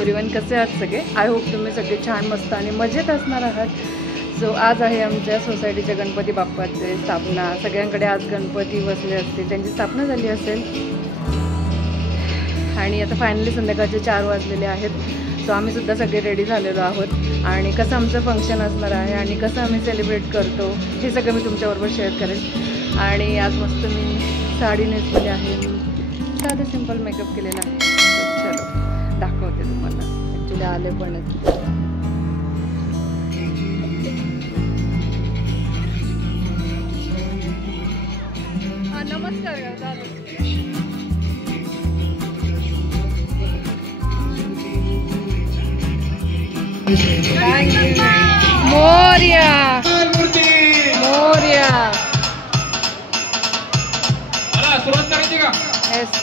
Everyone, कसे आहात सगळे? आय होप तुम्ही सगळे छान मस्त आणि मजेत असणार आहात. सो आज आहे आमच्या सोसायटीच्या गणपती बाप्पाचे स्थापना. सगळ्यांकडे आज गणपती बसले असते, त्यांची स्थापना झाली असेल आणि आता फायनली संध्याकाळचे 4 वाजलेले आहेत. सो आम्ही सुद्धा सगळे रेडी झालेलो आहोत आणि कसं आमचं फंक्शन असणार आहे आणि कसं आम्ही सेलिब्रेट करतो हे सगळं मी तुमच्याबरोबर शेअर करेन. आणि आज मस्त मी साडी नेसलेली आहे, साधं सिंपल मेकअप केलेला आहे. चलो दाखवते तुम्हाला. ॲक्च्युली आले पण आहेत. नमस्कार. मोरया मोरया. सुरुवात करायची का? येस.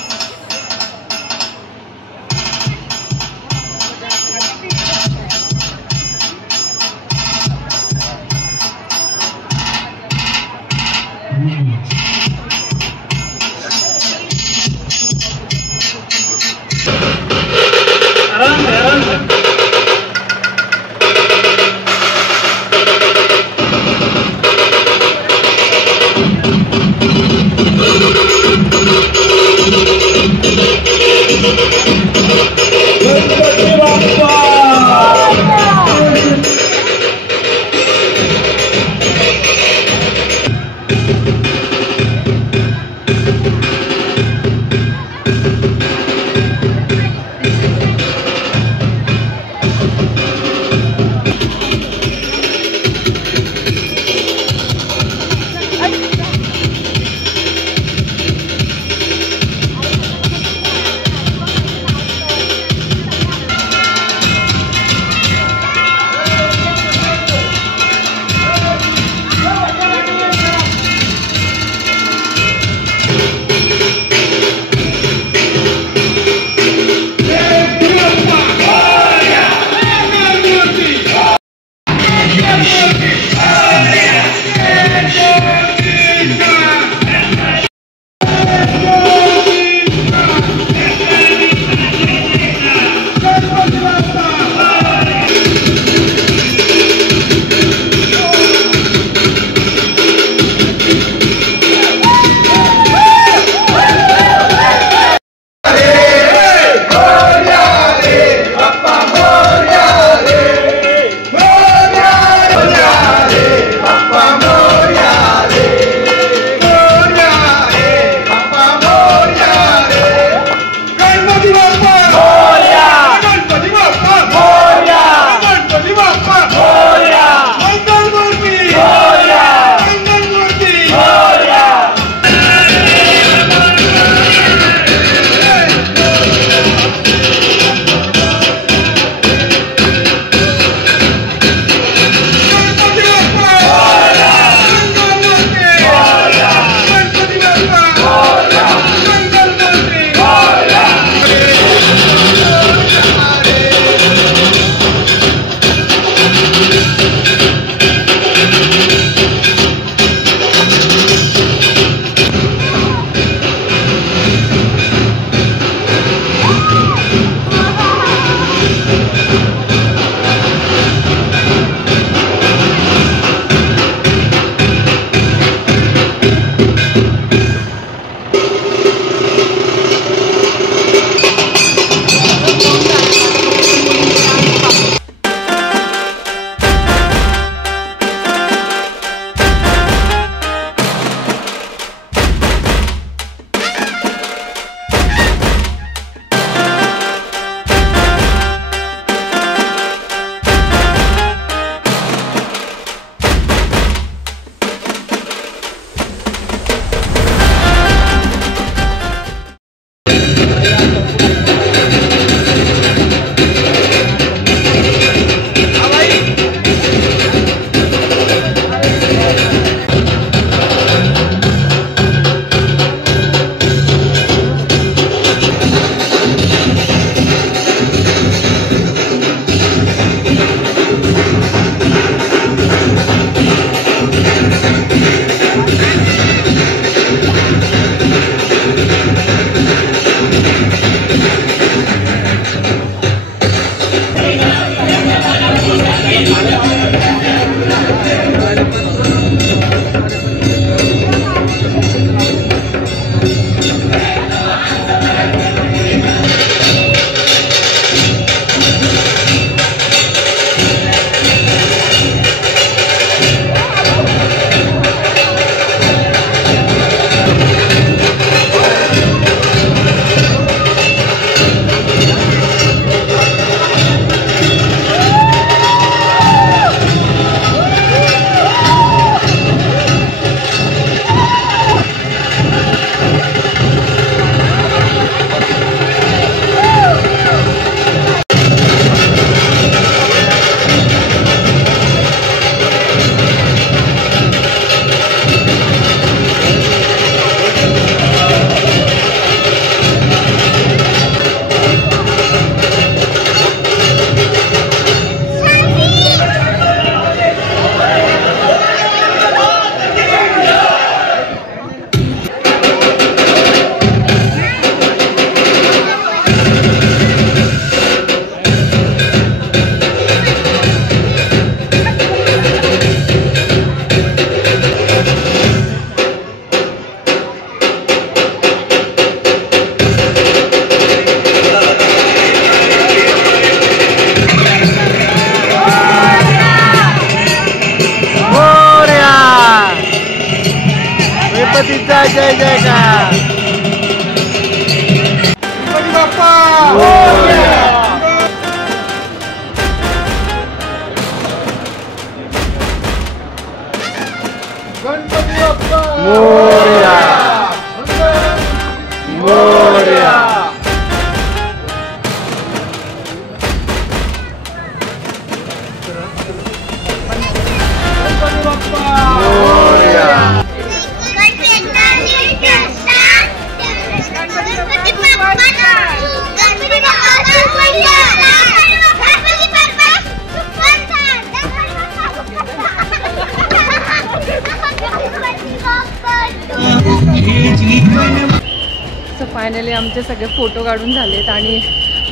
फायनली आमचे सगळे फोटो काढून झालेत आणि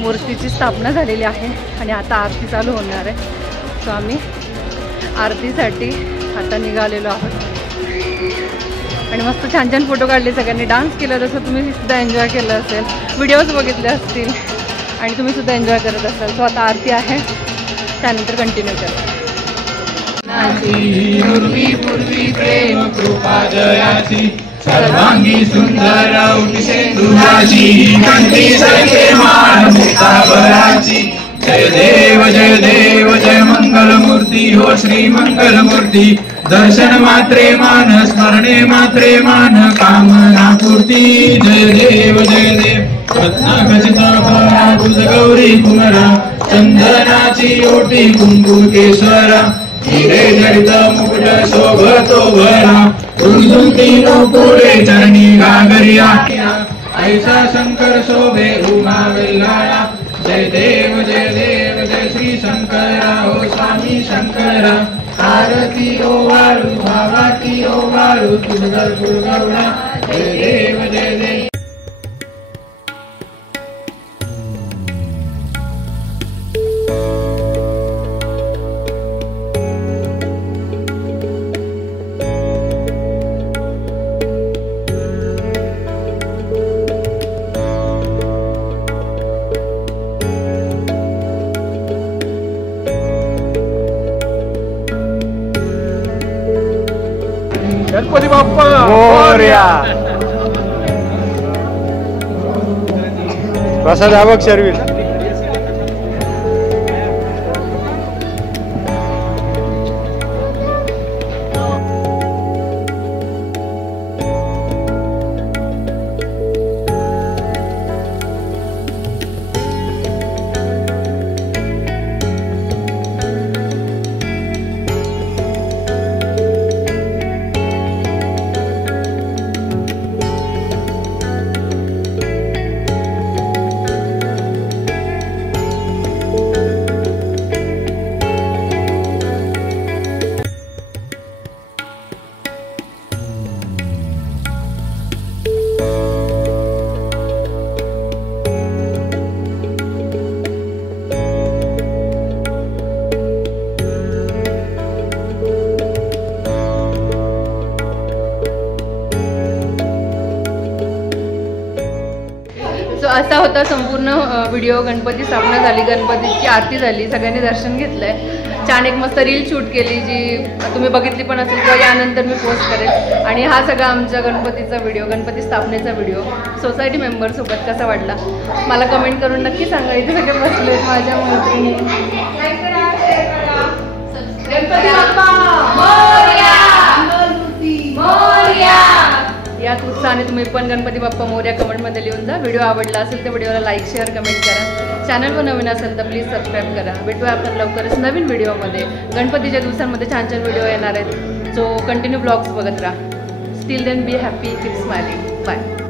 मूर्तीची स्थापना झालेली आहे आणि आता आरती चालू होणार आहे. सो आम्ही आरतीसाठी आता निघालेलो आहोत आणि मस्त छान छान फोटो काढले, सगळ्यांनी डान्स केला, जसं तुम्ही सुद्धा एन्जॉय केलं असेल, व्हिडिओज बघितले असतील आणि तुम्ही सुद्धा एन्जॉय करत असाल. सो आता आरती आहे, त्यानंतर कंटिन्यू करा. पूर्वी पूर्वी प्रेम कृपा जयाची सर्वांगी सुंदर उठिसेंदुराची कंठी सखे मान मुक्ताबराची. जय देव जय मंगल मूर्ती हो श्री मंगल मूर्ती. दर्शन मात्रे मान स्मरणे मात्रे मान कामना पूर्ती. जय देव रत्नाखचिता भुज गौरी कुमरा चंदनाची ओटी कुंकुम केशरा. हिरे जडित मुकुट शोभतो भरा रुंदुतीनो पुढे चरणी घागरिया. ऐसा शंकर शोभे उमा वेल्हाळा. जय देव जय श्री शंकरा हो स्वामी शंकरा. आरती ओ वाळू भावाती ओ वाळू तुझगर गुरुगौरा. जय देव गणपती बाप्पा मोरया. प्रसाद आवक शर्विल. असा होता संपूर्ण व्हिडिओ. गणपती स्थापना झाली, गणपतीची आरती झाली, सगळ्यांनी दर्शन घेतलंय. छान एक मस्त रील शूट केली जी तुम्ही बघितली पण असेल किंवा यानंतर मी पोस्ट करेन. आणि हा सगळा आमच्या गणपतीचा व्हिडिओ, गणपती स्थापनेचा व्हिडिओ सोसायटी मेंबरसोबत कसा वाटला मला कमेंट करून नक्की सांगा. इथे सगळे बसलेत माझ्या मैत्रिणी. गणपती बाप्पा मोरया. याच उत्साहाने तुम्ही पण गणपती बाप्पा मोरया कमेंटमध्ये लिहून जा. व्हिडिओ आवडला असेल तर व्हिडिओला लाईक शेअर कमेंट करा. चॅनलवर नवीन असेल तर प्लीज सबस्क्राईब करा. भेटूया आपण लवकरच नवीन व्हिडिओमध्ये. गणपतीच्या दिवसांमध्ये छान छान व्हिडिओ येणार आहेत. सो कंटिन्यू ब्लॉग्स बघत राहा. Still then be happy, keep smiling. Bye.